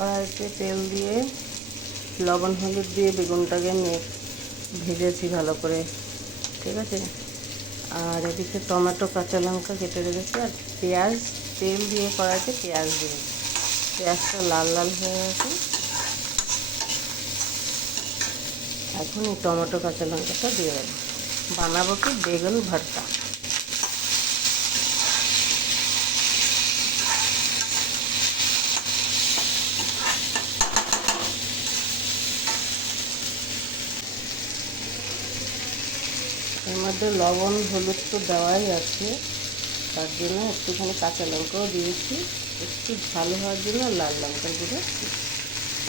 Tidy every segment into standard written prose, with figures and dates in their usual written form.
কড়াইতে তেল দিয়ে লবণ হলুদ দিয়ে বেগুনটাকে ভেজেছি ভালো করে, ঠিক আছে। আর এদিকে টমেটো কাঁচা লঙ্কা কেটে রেখেছি, আর পেঁয়াজ তেল দিয়ে কড়াইতে পেঁয়াজ দিয়েছি। পেঁয়াজটা লাল লাল হয়ে গেছে। এখন এই টমেটো কাঁচা লঙ্কাটা দিয়ে দেবো। বানাবো কি বেগুন ভর্তা। এর মধ্যে লবণ হলুদ তো দেওয়াই আছে, তার জন্য একটুখানি কাঁচা লঙ্কাও দিয়েছি, একটু ভালো হওয়ার জন্য লাল লঙ্কা গুঁড়ো,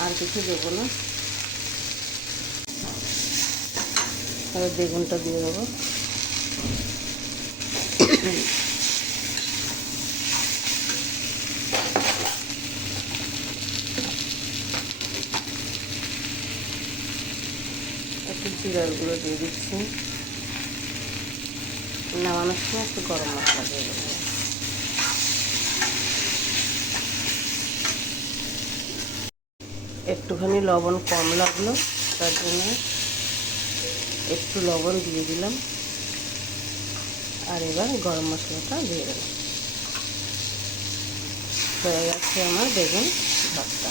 আর কিছু দেবো না। এবার বেগুনটা দিয়ে দেবো। একটু জিরার গুঁড়ো দিয়ে দিচ্ছি। নামানোর সময় একটু গরম মশলা দিয়ে দেবো। একটুখানি লবণ কম লাগলো, তার জন্য একটু লবণ দিয়ে দিলাম। আর এবার গরম মশলাটা দিয়ে দিলাম। হয়ে গেছে আমার বেগুন ভর্তা।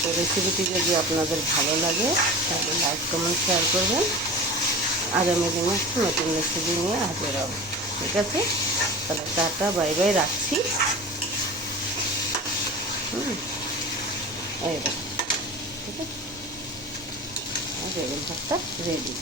তো রেসিপিটি যদি আপনাদের ভালো লাগে তাহলে লাইক কমেন্ট শেয়ার করবেন। আগামী দিনে একটু নতুন রেসিপি নিয়ে হাজির হব, ঠিক আছে। তাহলে টাটা, বাই বাই, রাখছি। এই দেখুন, ঠিক আছে, বেগুন ভর্তা রেডি।